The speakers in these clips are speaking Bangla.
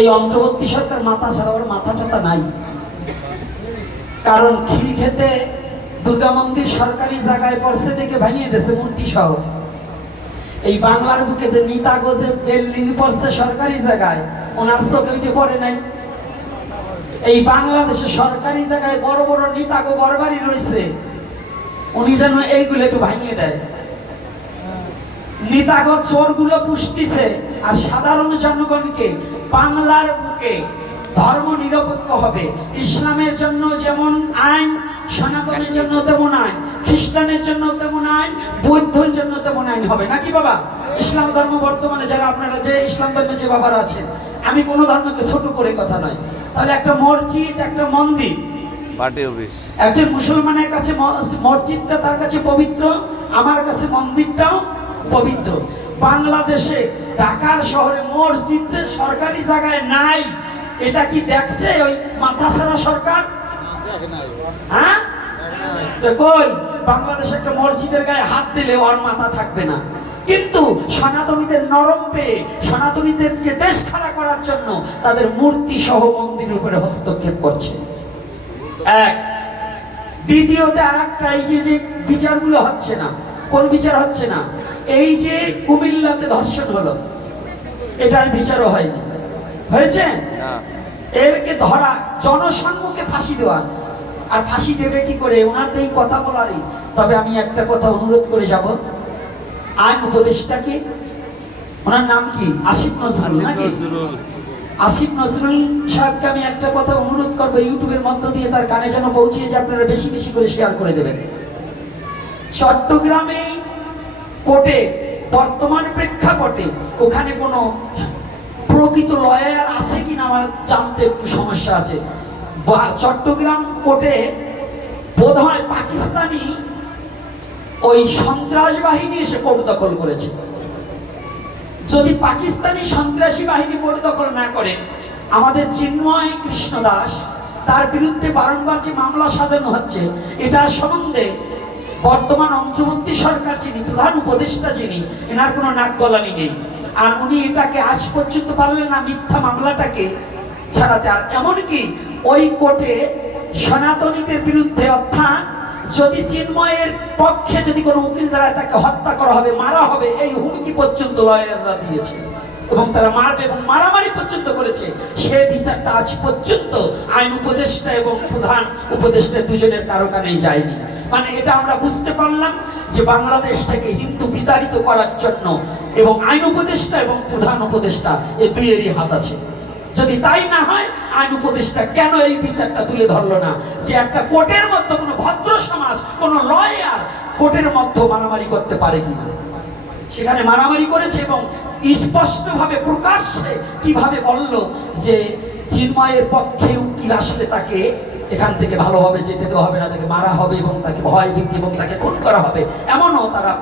এই অন্তর্বর্তী সরকার মাথা ছাড়া ওর মাথা টাথা নাই। কারণ খিল খেতে দুর্গা মন্দির সরকারি জায়গায় পড়ছে দেখে ভাঙিয়ে দিয়েছে মূর্তি সহ। এই বাংলার বুকে যে নিতাগো যে বিল্ডিং পড়ছে সরকারি জায়গায়, ওনার চোখে উঠে পড়ে নাই। এই বাংলাদেশে সরকারি জায়গায় বড় বড় নিতাগো ঘরবাড়ি রয়েছে, উনি যেন এইগুলো একটু ভাঙিয়ে দেয়। নিতাগত চোরগুলো পুষ্টিছে আর সাধারণ জনগণকে বাংলার বুকে ধর্ম নিরপেক্ষ হবে। ইসলামের জন্য যেমন আইন সনাতনের জন্য তেমন আইন খ্রিস্টানের জন্য তেমন আইন বৌদ্ধের জন্য তেমন আইন হবে। নাকি বাবা? ইসলাম ধর্ম বর্তমানে যারা আপনারা যে ইসলাম ধর্মে যে বাবারা আছেন আমি কোনো ধর্মকে ছোট করে কথা নয়। তাহলে একটা মসজিদ একটা মন্দির একজন মুসলমানের কাছে মসজিদটা তার কাছে পবিত্র আমার কাছে মন্দিরটাও পবিত্র। বাংলাদেশে ঢাকার শহরে মসজিদ সরকারি জায়গায় নাই। এটা কি দেখছে ওই মাথাছাড়া সরকার? হ্যাঁ? কই, বাংলাদেশে একটা মসজিদের গায়ে হাত দিলে ওর মাথা থাকবে না। কিন্তু সনাতনীদের নরম পেয়ে সনাতনীদেরকে দেশ খাড়া করার জন্য তাদের মূর্তি সহ মন্দিরের উপরে হস্তক্ষেপ করছে। এক। দ্বিতীয়তে আর একটা এই যে যে বিচারগুলো হচ্ছে না কোন বিচার হচ্ছে না। এই যে কুমিল্লাতে ধর্ষণ হলো এটার বিচারও হয়নি। হয়েছে? এরকে ধরা জনসম্মুখে ফাঁসি দেওয়া। আর ফাঁসি দেবে কি করে? ওনার তো এই কথা বলারই। তবে আমি একটা কথা অনুরোধ করে যাব। আইন উপদেষ্টাকে ওনার নাম কি? আসিফ নজরুল নাকি? আসিফ নজরুল সাহেবকে আমি একটা কথা অনুরোধ করব। ইউটিউবের মধ্য দিয়ে তার কানে যেন পৌঁছিয়ে যে আপনারা বেশি বেশি করে শেয়ার করে দেবেন। চট্টগ্রামে কোর্টে, বর্তমান প্রেক্ষাপটে ওখানে কোনো প্রকৃত লয়ার আছে কিনা আমার জানতে একটু সমস্যা আছে। চট্টগ্রাম কোর্টে বোধ হয় পাকিস্তানি ওই সন্ত্রাস বাহিনী এসে কোর্ট দখল করেছে। যদি পাকিস্তানি সন্ত্রাসী বাহিনী কোর্ট দখল না করে, আমাদের চিন্ময় কৃষ্ণ দাস, তার বিরুদ্ধে বারংবার যে মামলা সাজানো হচ্ছে এটা সম্বন্ধে বর্তমান অন্তর্বর্তী সরকার যিনি, প্রধান উপদেষ্টা যিনি, এনার কোনো নাক গলানি নেই। আর উনি এটাকে আজ পর্যন্ত পারলেন না মিথ্যা মামলাটাকে ছাড়াতে। আর এমনকি ওই কোর্টে সনাতনীদের বিরুদ্ধে অর্থাৎ যদি চিন্ময়ের পক্ষে যদি কোনো উকিল দ্বারা তাকে হত্যা করা হবে, মারা হবে, এই হুমকি পর্যন্ত লয়াররা দিয়েছে। এবং তারা মারবে এবং মারামারি পর্যন্ত করেছে। সে বিচারটা আজ পর্যন্ত আইন উপদেষ্টা এবং প্রধান উপদেষ্টা দুজনের কারও কানেই যায়নি। মানে এটা আমরা বুঝতে পারলাম যে বাংলাদেশ থেকে হিন্দু বিতাড়িত করার জন্য এবং আইন উপদেষ্টা এবং প্রধান উপদেষ্টা এই দুইয়েরই হাত আছে। যদি তাই না হয়, আইন উপদেষ্টা কেন এই বিচারটা তুলে ধরলো না? যে একটা কোর্টের মধ্যে কোনো ভদ্র সমাজ, কোনো লয়ার কোর্টের মধ্যে মারামারি করতে পারে কিনা? সেখানে মারামারি করেছে এবং স্পষ্টভাবে প্রকাশ্যে কীভাবে বলল যে চিন্ময়ের পক্ষে উকিল আসলে তাকে এখান থেকে ভালোভাবে যেতে দেওয়া হবে না তাকে মারা হবে এবং তাকে ভয় ভীতি এবং তাকে খুন করা হবে। এমনও তারা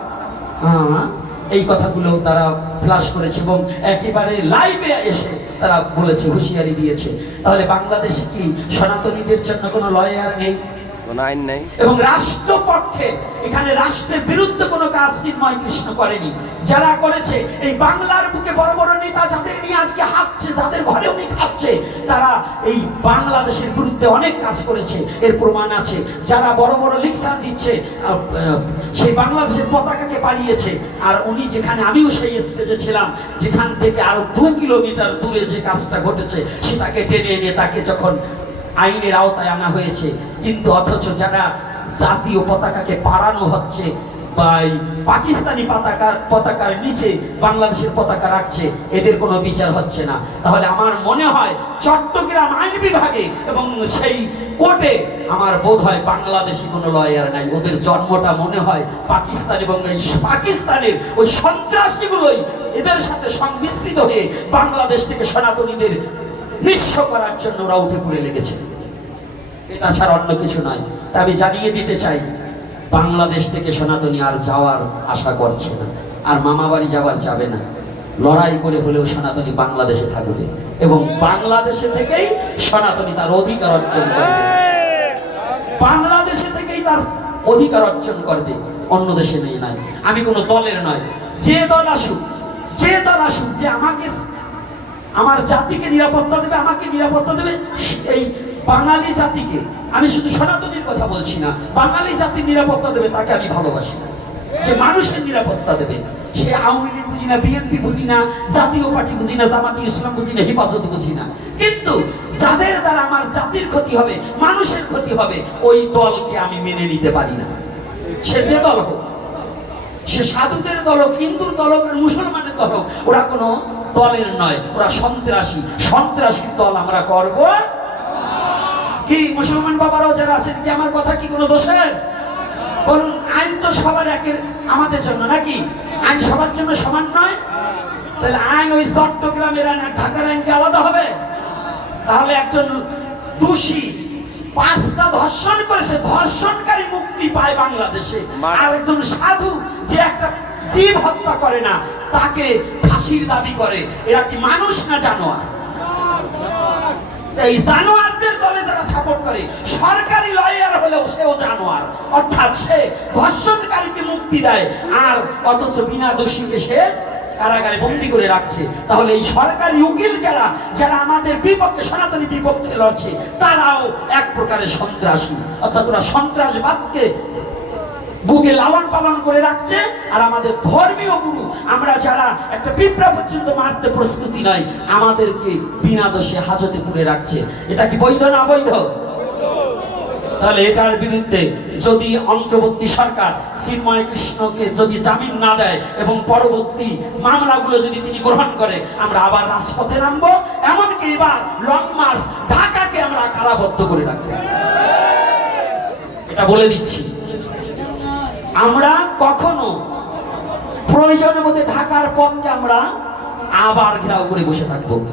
হ্যাঁ, এই কথাগুলো তারা ফ্লাশ করেছে এবং একেবারে লাইভে এসে তারা বলেছে হুঁশিয়ারি দিয়েছে। তাহলে বাংলাদেশে কি সনাতনীদের জন্য কোনো লয়ার নেই? এবং রাষ্ট্রপক্ষে এখানে রাষ্ট্রের বিরুদ্ধে কোনো কাজ চিন্ময় কৃষ্ণ করেনি। যারা করেছে এই বাংলার বুকে বড় বড় নেতা যাদের নিয়ে আজকে হাঁটছে তাদের ঘরে উনি খাচ্ছে তারা এই বাংলাদেশের বিরুদ্ধে অনেক কাজ করেছে, এর প্রমাণ আছে। যারা বড় বড় লিকসান দিচ্ছে সেই বাংলাদেশের পতাকাকে পাড়িয়েছে। আর উনি যেখানে, আমিও সেই স্টেজে ছিলাম, যেখান থেকে আরও দু কিলোমিটার দূরে যে কাজটা ঘটেছে, সেটাকে টেনে এনে তাকে যখন আইনের আওতায় আনা হয়েছে, কিন্তু অথচ যারা জাতীয় পতাকাকে পাড়ানো হচ্ছে বা পাকিস্তানি পতাকার পতাকার নিচে বাংলাদেশের পতাকা রাখছে, এদের কোনো বিচার হচ্ছে না। তাহলে আমার মনে হয় চট্টগ্রাম আইন বিভাগে এবং সেই কোর্টে আমার বোধ হয় বাংলাদেশি কোনো লয়ার নাই। ওদের জন্মটা মনে হয় পাকিস্তান এবং এই পাকিস্তানের ওই সন্ত্রাসীগুলোই এদের সাথে সংমিশ্রিত হয়ে বাংলাদেশ থেকে সনাতনীদের নিঃস্ব করার জন্য ওরা উঠে পড়ে লেগেছে। এটা ছাড়া অন্য কিছু নয় তা আমি জানিয়ে দিতে চাই বাংলাদেশ থেকে সনাতনী আর যাওয়ার আশা করছে না। আর মামা বাড়ি যাওয়ার যাবে না। লড়াই করে হলেও সনাতনী বাংলাদেশে থাকবে এবং বাংলাদেশে থেকেই সনাতনী তার অধিকার অর্জন করবে। বাংলাদেশে থেকেই তার অধিকার অর্জন করবে। অন্য দেশে নেই নাই। আমি কোনো দলের নয়। যে দল আসুক, যে দল আসুক, যে আমাকে, আমার জাতিকে নিরাপত্তা দেবে, আমাকে নিরাপত্তা দেবে, এই বাঙালি জাতিকে, আমি শুধু সনাতনীর কথা বলছি না, বাঙালি জাতির নিরাপত্তা দেবে, তাকে আমি ভালোবাসি। যে মানুষের নিরাপত্তা দেবে, সে আওয়ামী লীগ বুঝি না, বিএনপি বুঝি না, জাতীয় পার্টি বুঝি না, জামাতি ইসলাম বুঝি না, হেফাজত বুঝি না। কিন্তু যাদের দ্বারা আমার জাতির ক্ষতি হবে, মানুষের ক্ষতি হবে, ওই দলকে আমি মেনে নিতে পারি না। সে যে দল হোক, সে সাধুদের দল হোক, হিন্দুর দল হোক আর মুসলমানের দল হোক, ওরা কোনো দলের নয়, ওরা সন্ত্রাসী। সন্ত্রাসীর দল আমরা করব কি মুসলমান বাবারাও যারা আছেন কি আমার কথা কি কোনো দোষের বলুন আইন তো সবার একের আমাদের জন্য নাকি? আইন সবার জন্য সমান নয়? তাহলে আইন ওই চট্টগ্রামের আইন আর ঢাকার আইন কি আলাদা হবে? তাহলে একজন দোষী পাঁচটা ধর্ষণ করেছে ধর্ষণকারী মুক্তি পায় বাংলাদেশে। আর একজন সাধু যে একটা জীব হত্যা করে না তাকে ফাঁসির দাবি করে। এরা কি মানুষ না জানোয়ার? এই জানোয়ারদের দলে যারা সাপোর্ট করে, সরকারি লয়ার হলেও সেও জানোয়ার। অর্থাৎ সে ধর্ষণকারীকে মুক্তি দেয়, আর অথচ বিনা দোষীকে সে কারাগারে বন্দি করে রাখছে। তাহলে এই সরকারি উকিল যারা যারা আমাদের বিপক্ষে, সনাতনী বিপক্ষে লড়ছে, তারাও এক প্রকারের সন্ত্রাসী। অর্থাৎ ওরা সন্ত্রাসবাদকে বুকে লালন পালন করে রাখছে, আর আমাদের ধর্মীয় গুরু, আমরা যারা একটা পিঁপড়া পর্যন্ত মারতে প্রস্তুতি নয়, আমাদেরকে বিনা দোষে হাজতে পুরে রাখছে। এটা কি বৈধ না অবৈধ? তাহলে এটার বিরুদ্ধে যদি অন্তর্বর্তী সরকার চিন্ময় কৃষ্ণকে যদি জামিন না দেয় এবং পরবর্তী মামলাগুলো যদি তিনি গ্রহণ করে, আমরা আবার রাজপথে নামবো। এমনকি এবার লং মার্চ ঢাকাকে আমরা কারাবদ্ধ করে রাখব। এটা বলে দিচ্ছি। আমরা কখনো প্রয়োজনের মধ্যে ঢাকার পথকে আমরা আবার ঘেরাও করে বসে থাকব।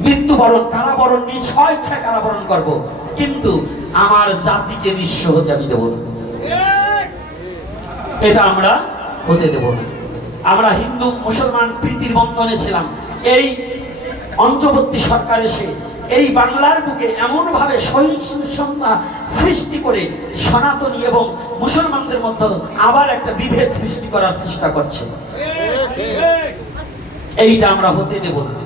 মৃত্যুবরণ, কারাবরণ ইচ্ছা কারাবরণ করব। কিন্তু আমার জাতিকে নিঃস্ব হতে আমি দেবো না। এটা আমরা হতে দেব না। আমরা হিন্দু, মুসলমান, প্রীতির বন্ধনে ছিলাম। এই অন্তর্বর্তী সরকার এসে এই বাংলার বুকে এমনভাবে সহিংসতা সৃষ্টি করে সনাতনী এবং মুসলমানদের মধ্যে আবার একটা বিভেদ সৃষ্টি করার চেষ্টা করছে। এইটা আমরা হতে দেব না।